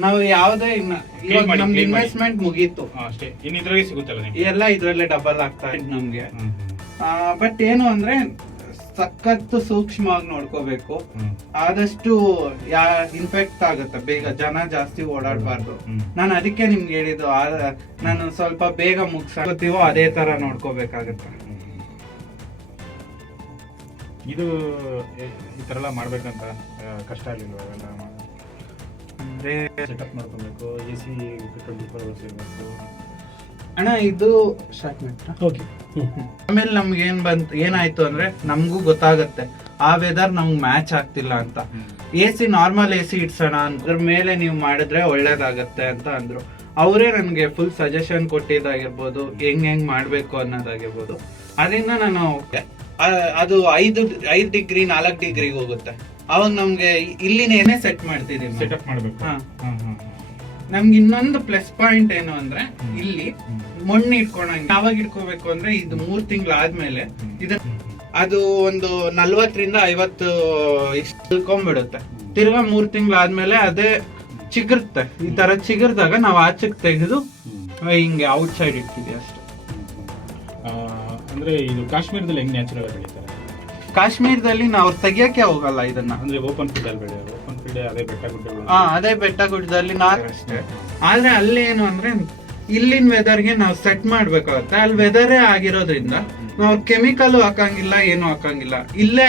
ನಾವು ಯಾವ್ದೇ ಮಾಡಿ, ನಮ್ದು clean ಮಾಡಿ. ಇನ್ವೆಸ್ಟ್ಮೆಂಟ್ ಮುಗೀತು. ಹಾ, ಅಷ್ಟೇ. ಇನ್ನು ಇದ್ರಾಗೆ ಸಿಗುತ್ತಲ್ಲ ನಿಮ್ಗೆ? ಎಲ್ಲ ಇದ್ರಲ್ಲೇ ಡಬಲ್ ಆಗ್ತಾ ಇತ್ತು ನಮ್ಗೆ. ಹ್ಮ್, ಬಟ್ ಏನು ಅಂದ್ರೆ ಸಖತ್ತು ಸೂಕ್ಷ್ಮವಾಗಿ ನೋಡ್ಕೋಬೇಕು. ಹ್ಮ್, ಆದಷ್ಟು ಯಾ ಇನ್ಫೆಕ್ಟ್ ಆಗುತ್ತೆ. ಬೇಗ ಜನ ಜಾಸ್ತಿ ಓಡಾಡಬಾರ್ದು. ಹ್ಮ್. ನಾನು ಅದಕ್ಕೆ ನಿಮ್ಗೆ ಹೇಳಿದ್ದು ಆ- ನಾನು ಸ್ವಲ್ಪ ಬೇಗ ಮುಗಿಸ್ತೀವೋ ಅದೇ ತರ ನೋಡ್ಕೋಬೇಕಾಗತ್ತೆ. ಇದು ಈ- ಈ ತರ ಎಲ್ಲ ಮಾಡ್ಬೇಕಂತ ಆ, ಕಷ್ಟ ಆಗಲಿಲ್ವ ಅವೆಲ್ಲ ಸೆಟಪ್ ಮಾಡ್ಕೊಬೇಕು A C twenty four hours ಇರಬೇಕು ಅಣ್ಣ ಇದು ಮಾಡ್ತಾ ಓಕೆ ಆಮೇಲೆ ನಮ್ಗೆ ಏನ್ ಬಂತು ಏನಾಯ್ತು ಅಂದ್ರೆ ನಮಗೂ ಗೊತ್ತಾಗತ್ತೆ. ಆ ವೆದರ್ ನಮ್ಗೆ ಮ್ಯಾಚ್ ಆಗ್ತಿಲ್ಲ ಅಂತ. A C normal A C ಇಡ್ಸೋಣ ಅದ್ರ. ಮೇಲೆ ನೀವು ಮಾಡಿದ್ರೆ ಒಳ್ಳೇದಾಗತ್ತೆ ಅಂತ ಅಂದ್ರು. ಅವರೇ ನನಗೆ ಫುಲ್ ಸಜೆಷನ್ ಕೊಟ್ಟಿದ್ದಾಗಿರ್ಬೋದು ಹೆಂಗ್ ಹೆಂಗ್ ಮಾಡಬೇಕು ಅನ್ನೋದಾಗಿರ್ಬೋದು. ಅದರಿಂದ ನಾನು ಅದು ಐದು ಐದು ಡಿಗ್ರಿ ನಾಲ್ಕು ಡಿಗ್ರಿಗೆ ಹೋಗುತ್ತೆ. ಅವಾಗ ನಮ್ಗೆ ಇಲ್ಲಿನೇನೆ ಸೆಟ್ ಮಾಡ್ತಿದೀವಿ ಸೆಟಪ್ ಮಾಡಬೇಕು. ಹಾ. ನಮ್ಗೆ ಇನ್ನೊಂದು ಪ್ಲಸ್ ಪಾಯಿಂಟ್ ಏನು ಅಂದ್ರೆ ಇಲ್ಲಿ. ಮಣ್ಣು ಇಟ್ಕೊಳಂಗ ಯಾವಾಗ ಇಟ್ಕೋಬೇಕು ಅಂದ್ರೆ ಇದು ಮೂರ್ ತಿಂಗಳಾದ್ಮೇಲೆ ಇದು ಅದು ಒಂದು ನಲ್ವತ್ತರಿಂದ ಐವತ್ತು ಇಷ್ಟು ತಿಳ್ಕೊಂಡ್ಬಿಡುತ್ತೆ ತಿರ್ಗಾ ಮೂರ್ ತಿಂಗಳಾದ್ಮೇಲೆ ಅದೇ ಚಿಗುರುತ್ತೆ ಈ ತರ ಚಿಗುರ್ದಾಗ ನಾವು ಆಚೆಗೆ ತೆಗೆದು ಹಿಂಗೆ ಔಟ್ ಸೈಡ್ ಇಟ್ಟಿದ್ವಿ ಅಷ್ಟೇ. ಅಂದ್ರೆ ಇದು ಕಾಶ್ಮೀರದಲ್ಲಿ ಹೆಂಗ್ ನ್ಯಾಚುರಲ್ ಆಗಿ ಬೆಳೀತಾರೆ? ಕಾಶ್ಮೀರದಲ್ಲಿ ನಾವು ತೆಗಿಯಕ್ಕೆ ಹೋಗಲ್ಲ ಇದನ್ನ. ಅಂದ್ರೆ ಓಪನ್ ಫೀಲ್ಡ್ ಅಲ್ಲಿ ಬೆಳೆಯೋದು. ಓಪನ್ ಫೀಲ್ಡ್ ಅದೇ ಬೆಟ್ಟ ಗುಡ್ಡಗಳು. ಹಾ ಅದೇ ಬೆಟ್ಟ ಗುಡ್ಡದಲ್ಲಿ ನಾರ್ ಅಷ್ಟೇ. ಆದ್ರೆ ಅಲ್ಲಿ ಏನು ಅಂದ್ರೆ ಇಲ್ಲಿನ ವೆದರ್ಗೆ ನಾವು ಸೆಟ್ ಮಾಡ್ಬೇಕಾಗತ್ತೆ ಅಲ್ಲಿ ವೆದರೇ ಆಗಿರೋದ್ರಿಂದ ನಾವು ಕೆಮಿಕಲ್ ಹಾಕಂಗಿಲ್ಲ ಏನು ಹಾಕಂಗಿಲ್ಲ. ಇಲ್ಲೇ